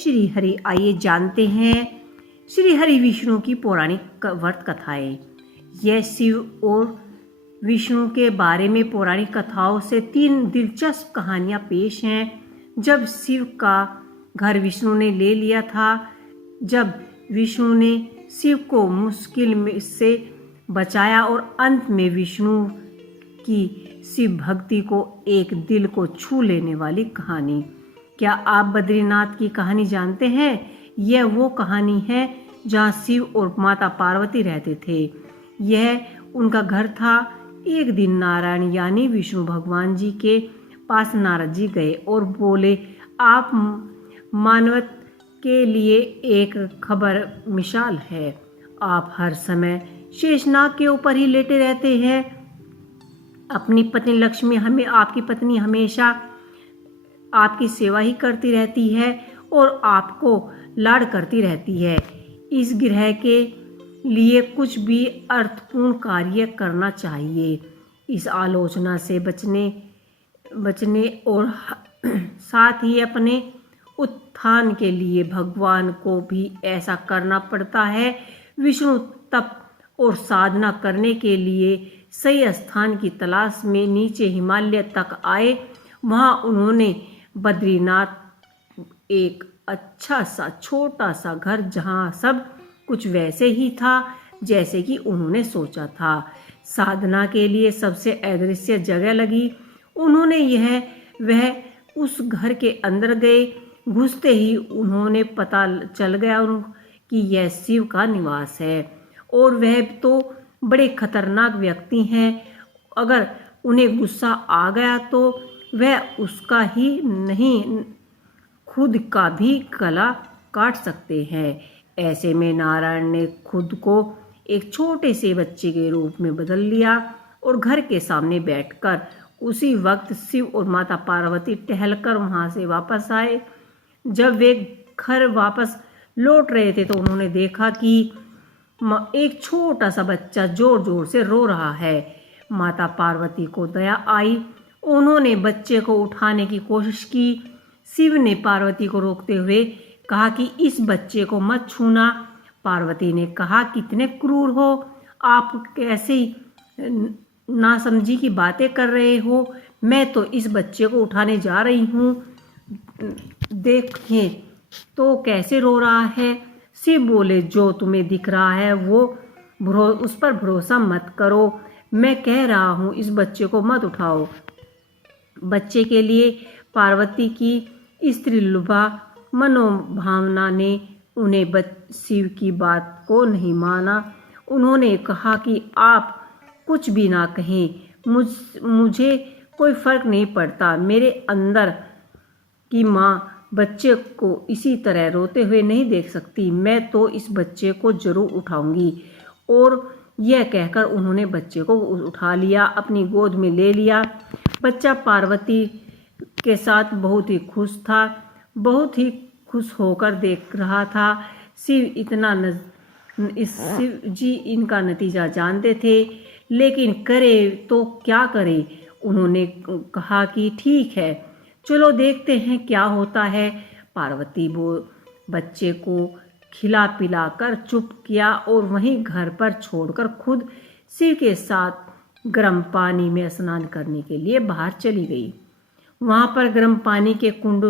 श्री हरि आइए जानते हैं श्री हरि विष्णु की पौराणिक व्रत कथाएं। यह शिव और विष्णु के बारे में पौराणिक कथाओं से 3 दिलचस्प कहानियां पेश हैं। जब शिव का घर विष्णु ने ले लिया था, जब विष्णु ने शिव को मुश्किल में से बचाया और अंत में विष्णु की शिव भक्ति को एक दिल को छू लेने वाली कहानी। क्या आप बद्रीनाथ की कहानी जानते हैं? यह वो कहानी है जहाँ शिव और माता पार्वती रहते थे। यह उनका घर था। एक दिन नारायण यानी विष्णु भगवान जी के पास नारद जी गए और बोले, आप मानव के लिए एक खबर मिसाल है। आप हर समय शेषनाग के ऊपर ही लेटे रहते हैं। अपनी पत्नी लक्ष्मी आपकी पत्नी हमेशा आपकी सेवा ही करती रहती है और आपको लाड करती रहती है। इस ग्रह के लिए कुछ भी अर्थपूर्ण कार्य करना चाहिए। इस आलोचना से बचने और साथ ही अपने उत्थान के लिए भगवान को भी ऐसा करना पड़ता है। विष्णु तप और साधना करने के लिए सही स्थान की तलाश में नीचे हिमालय तक आए। वहाँ उन्होंने बद्रीनाथ एक अच्छा सा छोटा सा घर, जहाँ सब कुछ वैसे ही था जैसे कि उन्होंने सोचा था। साधना के लिए सबसे अदृश्य जगह लगी। उन्होंने वह उस घर के अंदर गए। घुसते ही उन्होंने पता चल गया कि यह शिव का निवास है और वह तो बड़े खतरनाक व्यक्ति हैं। अगर उन्हें गुस्सा आ गया तो वह उसका ही नहीं, खुद का भी गला काट सकते हैं। ऐसे में नारायण ने खुद को एक छोटे से बच्चे के रूप में बदल लिया और घर के सामने बैठकर उसी वक्त शिव और माता पार्वती टहलकर वहां से वापस आए। जब वे घर वापस लौट रहे थे तो उन्होंने देखा कि एक छोटा सा बच्चा जोर जोर से रो रहा है। माता पार्वती को दया आई। उन्होंने बच्चे को उठाने की कोशिश की। शिव ने पार्वती को रोकते हुए कहा कि इस बच्चे को मत छूना। पार्वती ने कहा, कितने क्रूर हो आप, कैसे नासमझी की बातें कर रहे हो। मैं तो इस बच्चे को उठाने जा रही हूँ, देखिए तो कैसे रो रहा है। शिव बोले, जो तुम्हें दिख रहा है वो उस पर भरोसा मत करो। मैं कह रहा हूँ इस बच्चे को मत उठाओ। बच्चे के लिए पार्वती की स्त्रीलुभा मनोभावना ने उन्हें शिव की बात को नहीं माना। उन्होंने कहा कि आप कुछ भी ना कहें, मुझे कोई फर्क नहीं पड़ता। मेरे अंदर की माँ बच्चे को इसी तरह रोते हुए नहीं देख सकती। मैं तो इस बच्चे को जरूर उठाऊंगी। और यह कहकर उन्होंने बच्चे को उठा लिया, अपनी गोद में ले लिया। बच्चा पार्वती के साथ बहुत ही खुश था, बहुत ही खुश होकर देख रहा था। शिव जी इनका नतीजा जानते थे, लेकिन करे तो क्या करे। उन्होंने कहा कि ठीक है, चलो देखते हैं क्या होता है। पार्वती बच्चे को खिला पिला कर चुप किया और वहीं घर पर छोड़कर खुद शिव के साथ गर्म पानी में स्नान करने के लिए बाहर चली गई। वहां पर गर्म पानी के कुंड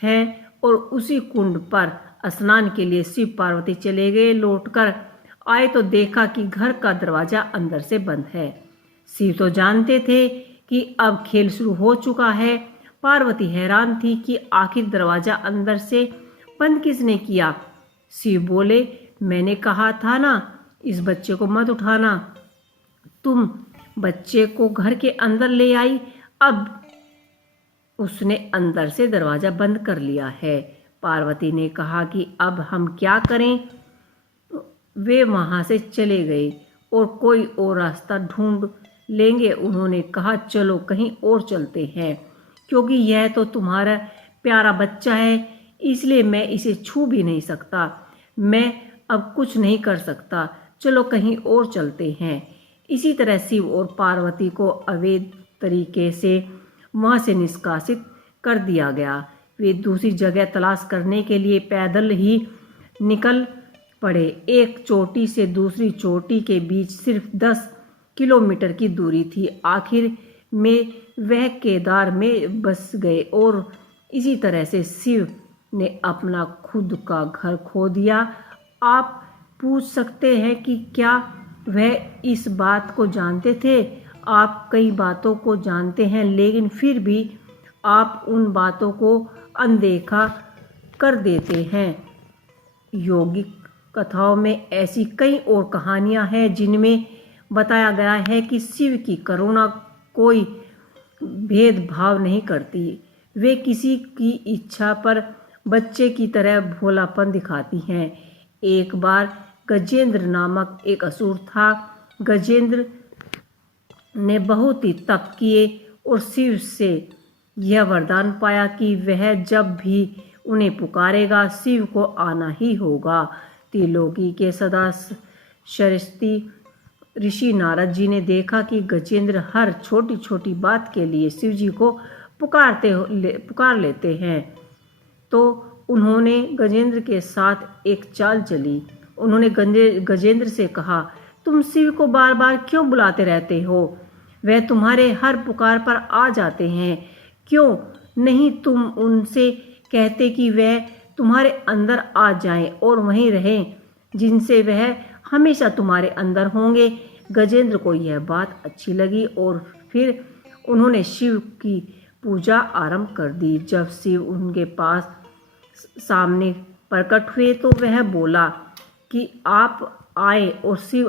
है और उसी कुंड पर स्नान के लिए शिव पार्वती चले गए। लौटकर आए तो देखा कि घर का दरवाजा अंदर से बंद है। शिव तो जानते थे कि अब खेल शुरू हो चुका है। पार्वती हैरान थी कि आखिर दरवाजा अंदर से बंद किसने किया। शिव बोले, मैंने कहा था ना इस बच्चे को मत उठाना। तुम बच्चे को घर के अंदर ले आई, अब उसने अंदर से दरवाजा बंद कर लिया है। पार्वती ने कहा कि अब हम क्या करें। वे वहां से चले गए और कोई और रास्ता ढूंढ लेंगे। उन्होंने कहा, चलो कहीं और चलते हैं, क्योंकि यह तो तुम्हारा प्यारा बच्चा है, इसलिए मैं इसे छू भी नहीं सकता। मैं अब कुछ नहीं कर सकता, चलो कहीं और चलते हैं। इसी तरह शिव और पार्वती को अवैध तरीके से वहां से निष्कासित कर दिया गया। वे दूसरी जगह तलाश करने के लिए पैदल ही निकल पड़े। एक चोटी से दूसरी चोटी के बीच सिर्फ 10 किलोमीटर की दूरी थी। आखिर में वह केदार में बस गए और इसी तरह से शिव ने अपना खुद का घर खो दिया। आप पूछ सकते हैं कि क्या वह इस बात को जानते थे? आप कई बातों को जानते हैं, लेकिन फिर भी आप उन बातों को अनदेखा कर देते हैं। यौगिक कथाओं में ऐसी कई और कहानियां हैं जिनमें बताया गया है कि शिव की करुणा कोई भेदभाव नहीं करती। वे किसी की इच्छा पर बच्चे की तरह भोलापन दिखाती हैं। एक बार गजेंद्र नामक एक असुर था। गजेंद्र ने बहुत ही तप किए और शिव से यह वरदान पाया कि वह जब भी उन्हें पुकारेगा शिव को आना ही होगा। त्रिलोकी के सदा सरस्वती ऋषि नारद जी ने देखा कि गजेंद्र हर छोटी छोटी बात के लिए शिव जी को पुकार लेते हैं, तो उन्होंने गजेंद्र के साथ एक चाल चली। उन्होंने गजेंद्र से कहा, तुम शिव को बार बार क्यों बुलाते रहते हो? वह तुम्हारे हर पुकार पर आ जाते हैं। क्यों नहीं तुम उनसे कहते कि वह तुम्हारे अंदर आ जाएं और वहीं रहें, जिनसे वह हमेशा तुम्हारे अंदर होंगे। गजेंद्र को यह बात अच्छी लगी और फिर उन्होंने शिव की पूजा आरंभ कर दी। जब शिव उनके पास सामने प्रकट हुए तो वह बोला कि आप आए और शिव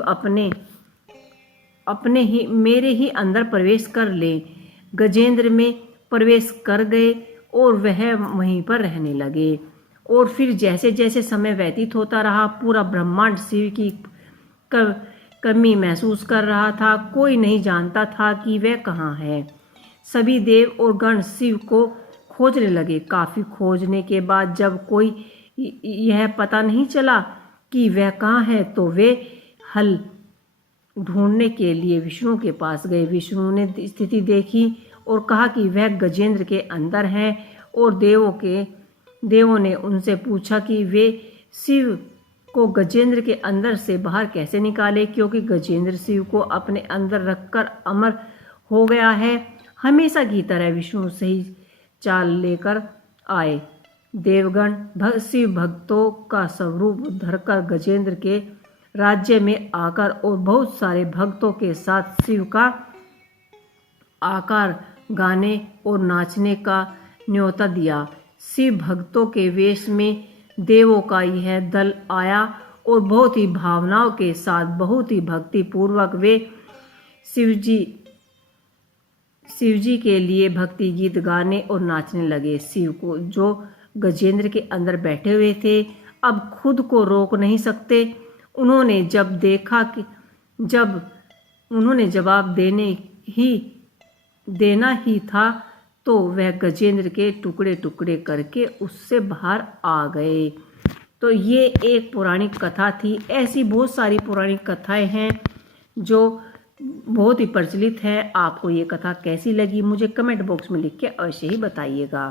अपने ही मेरे ही अंदर प्रवेश कर ले। गजेंद्र में प्रवेश कर गए और वह वहीं पर रहने लगे। और फिर जैसे जैसे समय व्यतीत होता रहा, पूरा ब्रह्मांड शिव की कमी महसूस कर रहा था। कोई नहीं जानता था कि वह कहाँ है। सभी देव और गण शिव को खोजने लगे। काफ़ी खोजने के बाद जब कोई यह पता नहीं चला कि वह कहाँ है, तो वे हल ढूंढने के लिए विष्णु के पास गए। विष्णु ने स्थिति देखी और कहा कि वह गजेंद्र के अंदर हैं। और देवों ने उनसे पूछा कि वे शिव को गजेंद्र के अंदर से बाहर कैसे निकाले, क्योंकि गजेंद्र शिव को अपने अंदर रखकर अमर हो गया है। हमेशा की तरह विष्णु सही चाल लेकर आए। देवगण शिव भक्तों का स्वरूप धरकर गजेंद्र के राज्य में आकर और बहुत सारे भक्तों के साथ शिव का आकार गाने और नाचने का न्योता दिया। शिव भक्तों के वेश में देवों का यह दल आया और बहुत ही भावनाओं के साथ, बहुत ही भक्ति पूर्वक वे शिवजी के लिए भक्ति गीत गाने और नाचने लगे। शिव को जो गजेंद्र के अंदर बैठे हुए थे, अब खुद को रोक नहीं सकते। उन्होंने जब उन्होंने जवाब देना ही था, तो वह गजेंद्र के टुकड़े टुकड़े करके उससे बाहर आ गए। तो ये एक पौराणिक कथा थी। ऐसी बहुत सारी पौराणिक कथाएं हैं जो बहुत ही प्रचलित है। आपको ये कथा कैसी लगी मुझे कमेंट बॉक्स में लिख के अवश्य ही बताइएगा।